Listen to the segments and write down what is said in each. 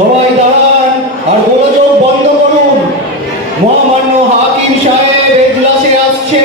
সবাই দাঁড়ান আর গোলযোগ বন্ধ করুন। মহামান্য হাকিম সাহেব এজলাসে আসছে।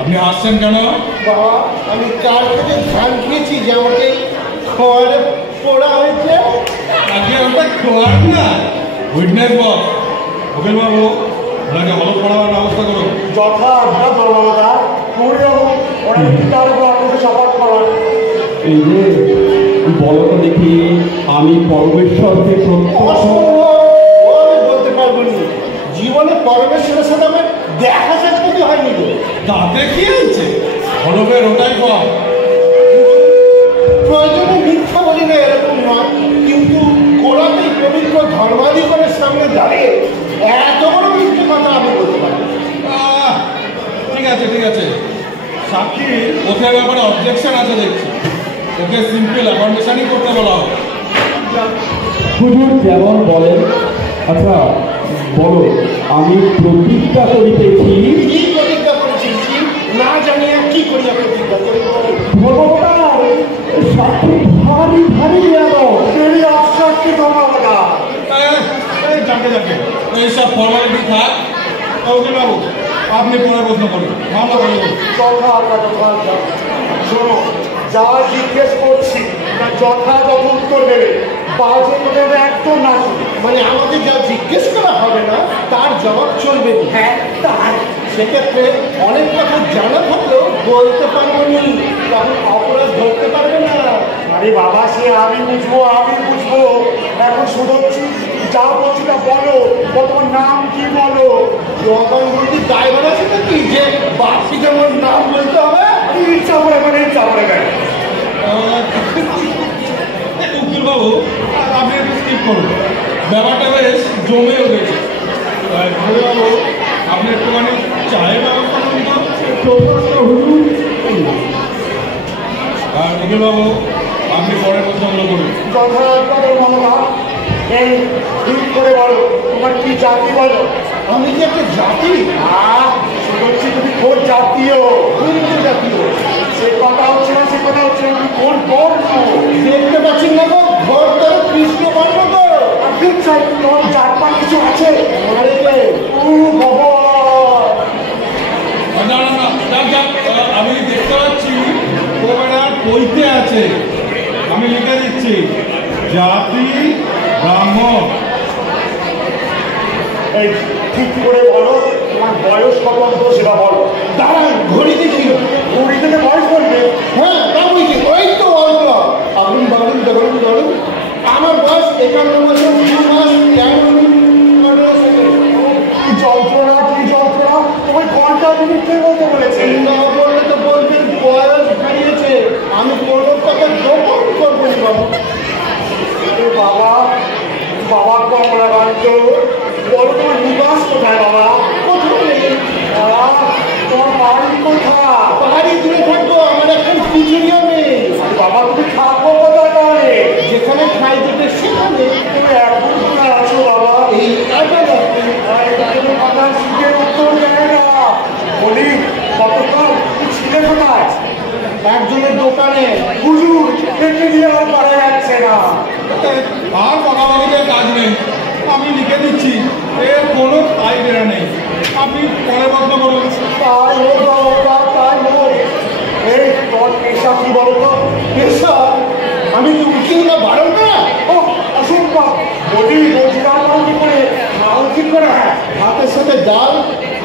আপনি আসছেন কেন? বাবা, আমি কার থেকে ধান খেয়েছি যে আমাকে খোয়ারে পোড়া হয়েছে। আজকে ওটা খোয়ার না, উইটনেস বক্স। ওকেল বাবু, ওনাকে হলফ পড়াবার ব্যবস্থা করুন। যথা আজ্ঞা বাবা, শপথ করার। এই যে বলো তো দেখি, আমি পরমেশ্বরকে সত্য বলতে পারবো না। জীবনে পরমেশ্বরের সাথে আমার দেখা সাক্ষাৎ হয়নি। তাতে কি হয়েছে? হলফের ওটাই কম। প্রয়োজনে মিথ্যা বলি না এরকম নয়, কিন্তু গোড়াতেই পবিত্র ধর্মাধিকারের সামনে দাঁড়িয়ে এত বড় মিথ্যে কথা আমি বলতে পারি। ঠিক আছে ঠিক আছে, সাক্ষী ওদের ব্যাপারে অবজেকশন আছে দেখছি। ওকে সিম্পল অ্যাকন্ডিশনই করতে বলা হবে। হুজুর যেমন বলেন। আচ্ছা বলো, আমি প্রতিজ্ঞা করিতেছি। কি প্রতিজ্ঞা করেছিস? না জানিয়া কি করিয়া প্রতিজ্ঞা করি? সাক্ষী ভারী ভারী যাকে যাকে এইসব ফর্মালিটি থাক। ওকেল বাবু, আপনি পরে প্রশ্ন করুন, মামলা করে দেবো। শোনো, যা জিজ্ঞেস করছি তা যথাযথ উত্তর দেবে, বাজে দেবে একদম না। মানে আমাকে যা জিজ্ঞেস করা হবে না তার জবাব চলবে। হ্যাঁ, তাই সেক্ষেত্রে অনেক কথা জানা থাকলেও বলতে পারবো নি, তখন অপরাধ ধরতে পারবে না। আরে বাবা, সে আমি বুঝবো। এখন শুধোচ্ছি, যা বলছি তা বলো। তোমার নাম কি বলো? জবানবন্দি ড্রাইভার আছে নাকি যে বাড়তি যেমন নাম বলতে হবে? ইচ্ছা করে মানে ইচ্ছা করে গেল। উকিল বাবু, আপনি একটু স্কিপ করুন, ব্যাপারটা বেশ জমে উঠেছে। বাবু, আপনি একটুখানি চায়ের ব্যবস্থা করুন তো। আর উকিল বাবু, আপনি পরের প্রশ্নগুলো করুন। এই ঠিক করে বলো, তোমার কি জাতি বলো? আমি যে একটা জাতি। শুনছি তুমি কোন জাতীয়? হিন্দু জাতীয়। সে কথা হচ্ছে না, তুমি কোন বর্ণ? দেখতে পাচ্ছেন না গো, ঘর তার কৃষ্ণ বর্ণ তো। ঠিক চাই, তোমার চারপা কিছু আছে? না না না, আমি দেখতে পাচ্ছি ওনার বইতে আছে। আমি লিখে দিচ্ছি, জাতি ব্রাহ্মণ। এই ঠিক করে বলো, তোমার বয়স কত সেটা বলো। দাঁড়ান, ঘড়ি দেখি। ঘড়ি থেকে বয়স বলবে? হ্যাঁ, তা বলছি, ওই তো অল্প। আপনি বলুন। আমার বয়স 51 বছর 2 মাস 13 সেকেন্ড। কি যন্ত্রণা! তোমার ঘন্টা মিনিট থেকে বলতে বলেছে। না বললে তো বলবেন বয়স বেরিয়েছে। আমি কোনো কথা গোপন করবো না বাবু। বাবা কমলাকান্ত, বলো তোমার নিবাস কোথায়? বাবা কোথায়? তোমার বাড়ি কোথায়? বাড়ি দূরে থাকবো, আমার এখন কিছুই নেই। বাবা, তুমি থাকবো কোথায়? যেখানে খাই দিতে সেখানে। তুমি এখন কোথায় আছো বাবা? এই কথা শিখে উত্তর দেয় না। বলি, কতক্ষণ ছিলে কোথায়? একজনের দোকানে। হুজুর, দেখে দিয়ে আর পারা যাচ্ছে না। আর বকাবকিতে কাজ নেই, আমি লিখে দিচ্ছি, এর কোনো আইডিয়া নেই। আপনি পরে প্রশ্ন করুন। তাই হোক বাবা, তাই হোক। এই তোর পেশা কি বলতো? পেশা? আমি কি উকিল না বারণ না? ও অসম্ভব। বলি রোজগার কি করে? মাল কি করে? ভাতের সাথে ডাল,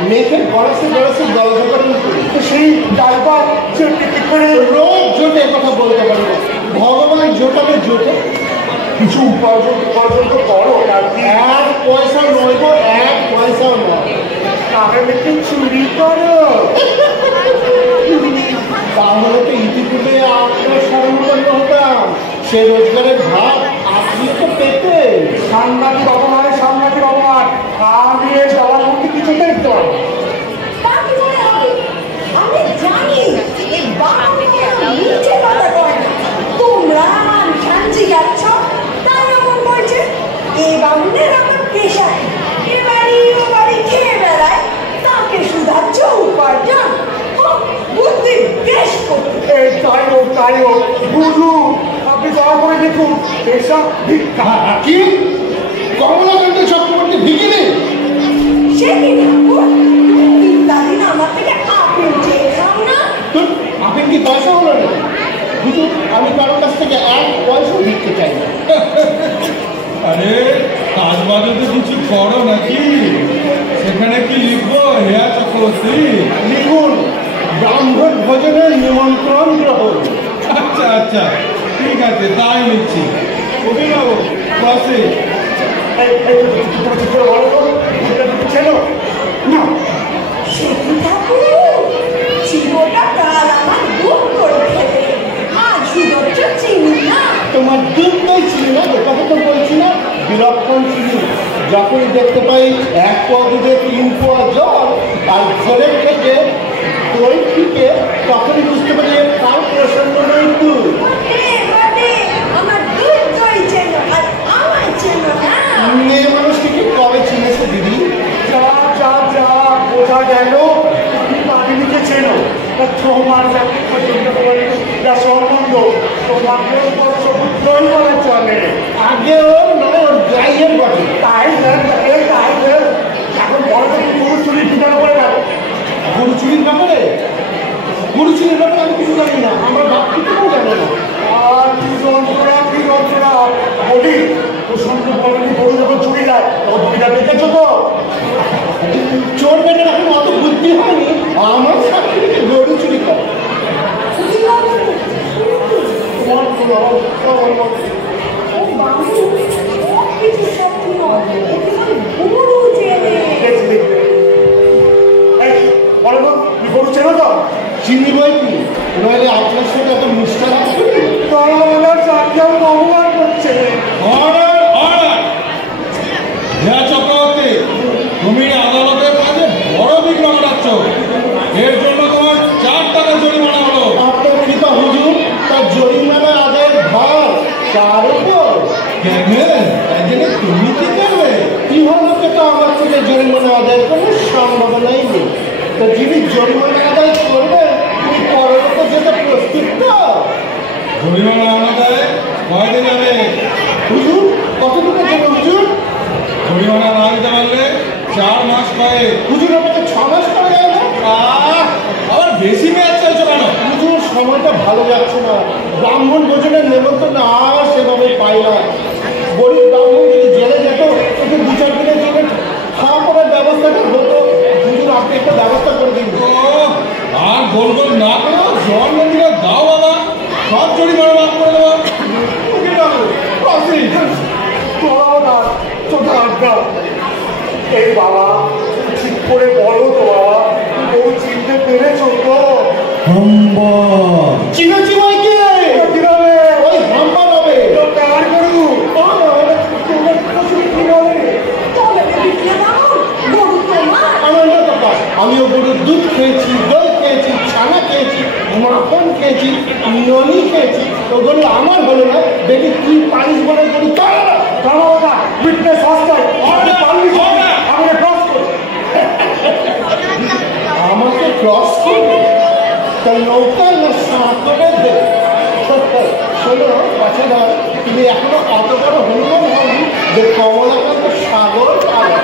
মেখে গড়াসে গড়াসে জল ঝোঁকানো করি। সেই ডালপাত কি করে রোজ জোটে কথা বলতে পারি না। ভগবান জোটাবে জোটে। কিছু উপার্জন তো করো আর কি। এক পয়সা নয় গো, এক পয়সাও নয়। তাহলে কি চুরি করো? তাহলে তো ইতিপূর্বে আপনার স্মরণপন্ন হতাম। সে রোজগারের ভাত আপনি তো পেতে। সাংঘাতিক অপমান, সাংঘাতিক অপমান। আমি এই সবার মধ্যে কিছু দেখতে পাবো। আমি জানি এই বাবা নিচে কথা কয় না। তোমরা ঝাঞ্জি যাচ্ছ তাই এমন বলছে। এই বাবুদের আমার পেশা, এ বাড়ি ও বাড়ি খেয়ে বেড়ায়, তাকে শুধাচ্ছ উপার্জন। বুদ্ধি বেশ করতে। এই তাই হোক গুরু, আপনি দয়া করে দেখুন এসব ভিক্ষা। কি কমলাকান্ত চক্রবর্তী ভিকিনি? সে কি ঠাকুর, ইত্যাদিন আমার থেকে আপেল চেয়ে খাও না? আপনি কি পয়সা হলো না? বুঝুন, আমি কারোর কাছ থেকে এক পয়সা ভিক্ষে চাই না। আরে কাজ বাজে তো কিছু করো নাকি? সেখানে কি লিখবো হেয়া চক্রবর্তী? লিখুন, ব্রাহ্মণ ভোজনের নিমন্ত্রণ গ্রহণ। আচ্ছা আচ্ছা, ঠিক আছে, তাই লিখছি। অভিনব বসে। সেটি ঠাকুর, চিবোটা কাল আমার দুধ করে খেতে, আজ সুদর্শ চিনি না। তোমার দুধ দই চিনি না, কথা তো বলছি না। বিলক্ষণ চিনি। যখনই দেখতে পাই 1 পোয়া দুধে 3 পোয়া জল আর ঘরের থেকে দই ফিকে, তখনই বুঝতে পারি কাল প্রসন্ন নই দুধ। আমার দুধ দই চেন আর আমায় চেন না। মেয়ে মানুষকে কি কবে চিনেছে দিদি? বোঝা গেল তুমি বাড়িতে চেনো। তোমার সম্বন্ধ তোমাকে দই বলা চলে। আগে ওর নয়, ওর গাইয়ের বটে। তাই এখন বড় থেকে গরু চুরি ঠিকানা করে গেল। গরু চুরির ব্যাপারে? গরু চুরির ব্যাপারে আমি কিছু জানি না। আমার বাপ কিছুও জানে না। আর কি যন্ত্রণা বলি, প্রসন্ন বলেনি গরু যখন চুরি যায় তখন তুমি দেখেছো তো? চোর বেটার এখন অত বুদ্ধি হয়নি আমার সাথে গরু চুরি করে। ও বাবু, ও কিছু সত্যি নয়, একেবারে গরু চেনে। বলো তো তুমি গরু চেনো তো? চিনি বই কি, নইলে আপনার সাথে এত মুস্তার আছে। ভগবান করছে। Order order. হেয়া চক্রবর্তী, তুমি আদালতের কাজে বড় বিঘ্ন ঘটাচ্ছ। এর জন্য তোমার 4 টাকা জরিমানা হলো। আপনার কৃপা হুজুর, তার জরিমানা আদায়ের ভার কার উপর? কেন? তাই জন্য তুমি কি করবে? ইহলোকে তো আমার থেকে জরিমানা আদায়ের কোনো সম্ভাবনাই নেই। তো যিনি জরিমানা আদায় করবেন তিনি পরলোকে যেতে প্রস্তুত তো? জরিমানা আনাদায় কয়দিন যাবে? হুজুর, কতটুকু দেবে হুজুর? জরিমানা না দিতে পারলে 4 মাস কয়েক। হুজুর, আমাকে 6 মাস করা যায় না? আবার বেশি মেয়াদ চাইছো কেন? হুজুর, সময়টা ভালো যাচ্ছে না। ব্রাহ্মণ ভোজনের নেমন্তন্ন আর সেভাবে পাই না। গরিব ব্রাহ্মণ যদি জেলে যেত, ওকে 2-4 দিনের জন্য খাওয়া পড়ার ব্যবস্থাটা হতো। হুজুর, আপনি একটা ব্যবস্থা করে দিন। আর গোল গোল না করেও জল মন্দিরে দাও বাবা, সব জরিমানা মাফ করে দেবো। এই বাবা, ঠিক করে বলো তো বাবা, গরু চিনতে পেরেছো তো? চিনেছি বইকে, কিভাবে? ওই হাম্পা হবে। কার গরু? তবে বিক্রি দাও, গরু তোমার। আমার না কথা, আমিও গরুর দুধ খেয়েছি, দই খেয়েছি, ছানা খেয়েছি, মাখন খেয়েছি, ননি খেয়েছি। ওগুলো আমার হলো না। দেখি কি পারিস বলে গরু তারা না। উইটনেস হস্টাই আমাকে ক্রস করো। আমাকে ক্রস করবে? তা নৌকা না সাঁতরে দেবে? শোনো পাছাদার, তুমি এখনো অত বড় হনুমান হবি যে কমলাকান্ত সাগর পাবে।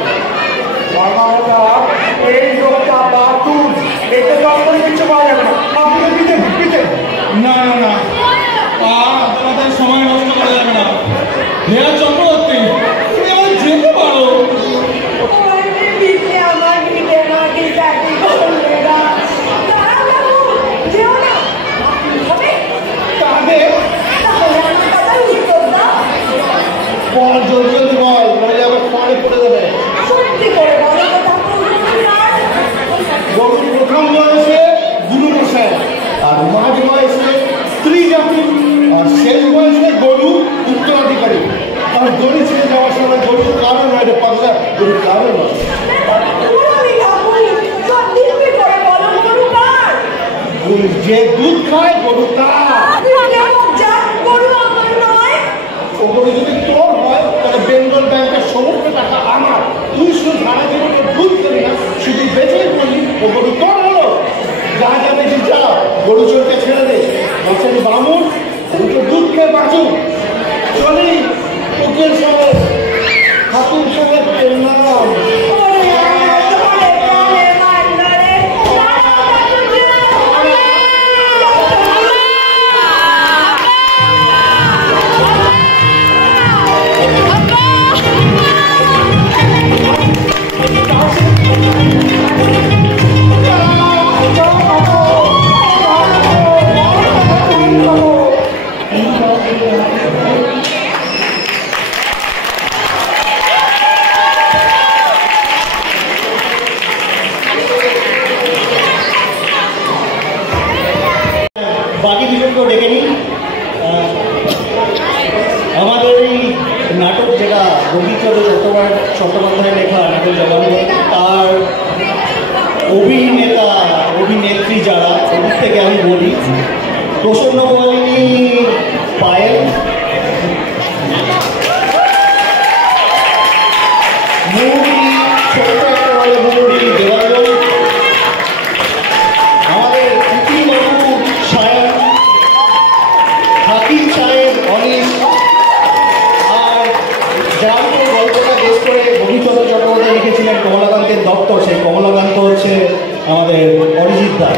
এই লোকটা বাতুল, এতে তো আপনার কিছু পাওয়া যাবে না। আপনি পিঠে না না না, আর তোমাদের সময় নষ্ট করা যাবে না। হেয়া চক্রবর্তী, তুমি আমার যেতে পারো। আমার বিক্রি, আমার বিক্রি, আমার বিক্রি। যে দুধ খায় গরু তার। গরু আমার নয়। ও গরু যদি তোর হয় তাহলে বেঙ্গল ব্যাংকের সমস্ত টাকা আমার। তুই শুধু সারা জীবন দুধ করি না, শুধু বেঁচেই বলি ও গরু তোর হলো। যা যাবে যে যা, গরু চোরকে ছেড়ে দে। বাচ্চাটি বামুন, দুটো দুধ খেয়ে বাঁচুক। চলি উকিল সাহেব, খাতুন সাহেব নাম। বাকি দুজনকেও ডেকে নিই। আমাদের এই নাটক যেটা বঙ্কিমচন্দ্র চট্টোপাধ্যায়ের লেখা নাটক জগন্নাথ, তার অভিনেতা অভিনেত্রী যারা, ওদের থেকে আমি বলি প্রসন্ন মালিনী পায়েল, মুরলি ছোট্ট একটা বলে মুরলি দেবাঞ্জন, আমাদের বাবু সায়ন, হাকিম সাহেব অনিশ, আর যার গল্পটা বেশ করে বঙ্কিমচন্দ্র চট্টোপাধ্যায় লিখেছিলেন কমলাকান্তের দপ্তর, সেই কমলাকান্ত হচ্ছে আমাদের অরিজিৎ দা।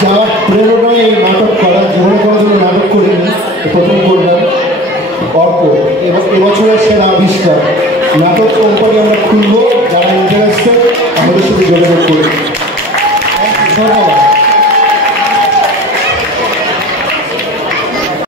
যার প্রেরণায় এই নাটক করা, জীবনে করার জন্য নাটক করিনি, প্রথম করলাম অর্ক, এবছরের সেরা আবিষ্কার নাটক কোম্পানি আমরা খুলবো। যারা ইন্টারেস্টেড আমাদের সাথে যোগাযোগ করবে। ধন্যবাদ।